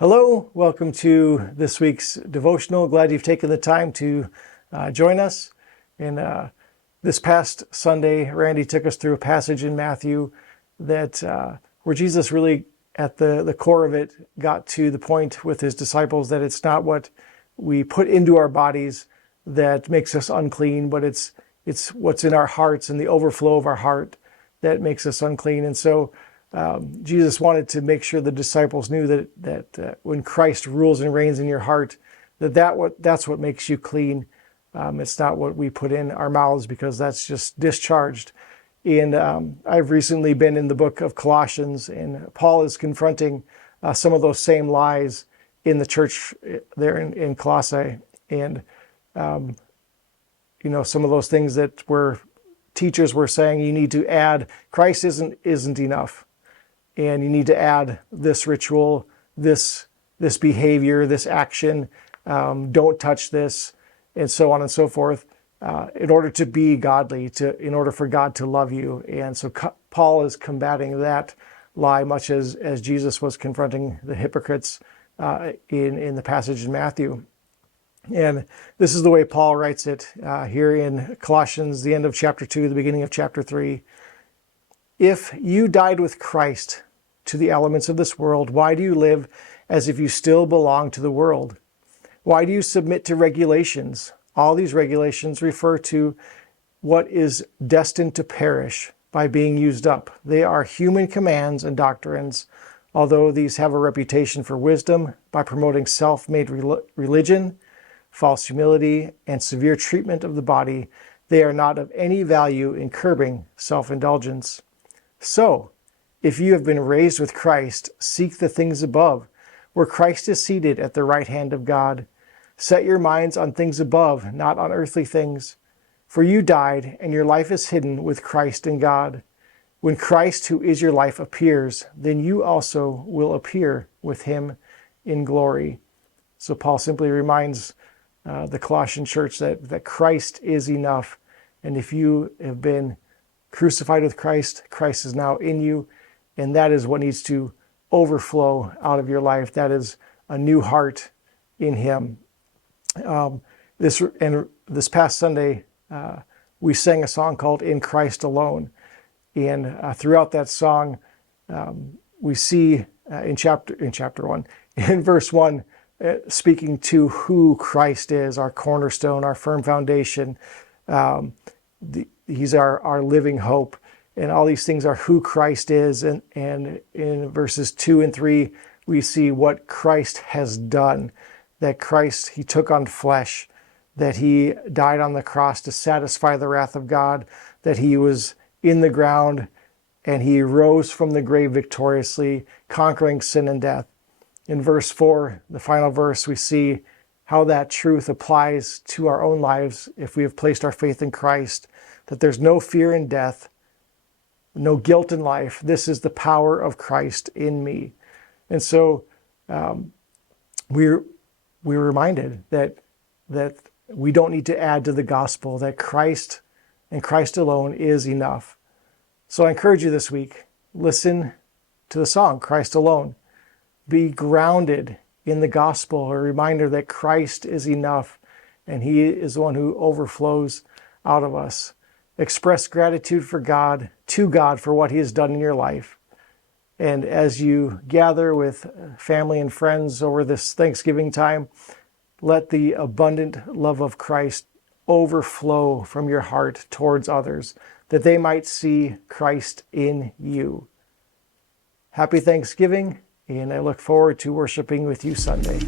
Hello, welcome to this week's devotional. Glad you've taken the time to join us. And this past Sunday, Randy took us through a passage in Matthew that where Jesus really, at the core of it, got to the point with his disciples that it's not what we put into our bodies that makes us unclean, but it's what's in our hearts and the overflow of our heart that makes us unclean. And so Jesus wanted to make sure the disciples knew that when Christ rules and reigns in your heart, that's what makes you clean. It's not what we put in our mouths, because that's just discharged. And I've recently been in the book of Colossians, and Paul is confronting some of those same lies in the church there in Colossae. And some of those things that teachers were saying, you need to add, Christ isn't enough. And you need to add this ritual, this behavior, this action, don't touch this, and so on and so forth, in order to be godly, in order for God to love you. And so Paul is combating that lie, much as Jesus was confronting the hypocrites in the passage in Matthew. And this is the way Paul writes it here in Colossians, the end of chapter 2, the beginning of chapter 3. If you died with Christ to the elements of this world, why do you live as if you still belong to the world? Why do you submit to regulations? All these regulations refer to what is destined to perish by being used up. They are human commands and doctrines. Although these have a reputation for wisdom by promoting self-made religion, false humility, and severe treatment of the body, they are not of any value in curbing self-indulgence. So, if you have been raised with Christ, seek the things above, where Christ is seated at the right hand of God. Set your minds on things above, not on earthly things. For you died, and your life is hidden with Christ in God. When Christ, who is your life, appears, then you also will appear with him in glory. So Paul simply reminds the Colossian church that Christ is enough. And if you have been crucified with Christ, Christ is now in you. And that is what needs to overflow out of your life. That is a new heart in him. This past Sunday, we sang a song called In Christ Alone. And throughout that song, we see in chapter 1, in verse 1, speaking to who Christ is, our cornerstone, our firm foundation. He's our living hope. And all these things are who Christ is. And in verses 2 and 3, we see what Christ has done. That Christ, he took on flesh. That he died on the cross to satisfy the wrath of God. That he was in the ground and he rose from the grave victoriously, conquering sin and death. In verse 4, the final verse, we see how that truth applies to our own lives if we have placed our faith in Christ. That there's no fear in death, no guilt in life. This is the power of Christ in me. And so we're reminded that we don't need to add to the gospel, that Christ and Christ alone is enough. So I encourage you this week, listen to the song, Christ Alone. Be grounded in the gospel, a reminder that Christ is enough and he is the one who overflows out of us. Express gratitude to God for what he has done in your life. And as you gather with family and friends over this Thanksgiving time, let the abundant love of Christ overflow from your heart towards others, that they might see Christ in you. Happy Thanksgiving, and I look forward to worshiping with you Sunday.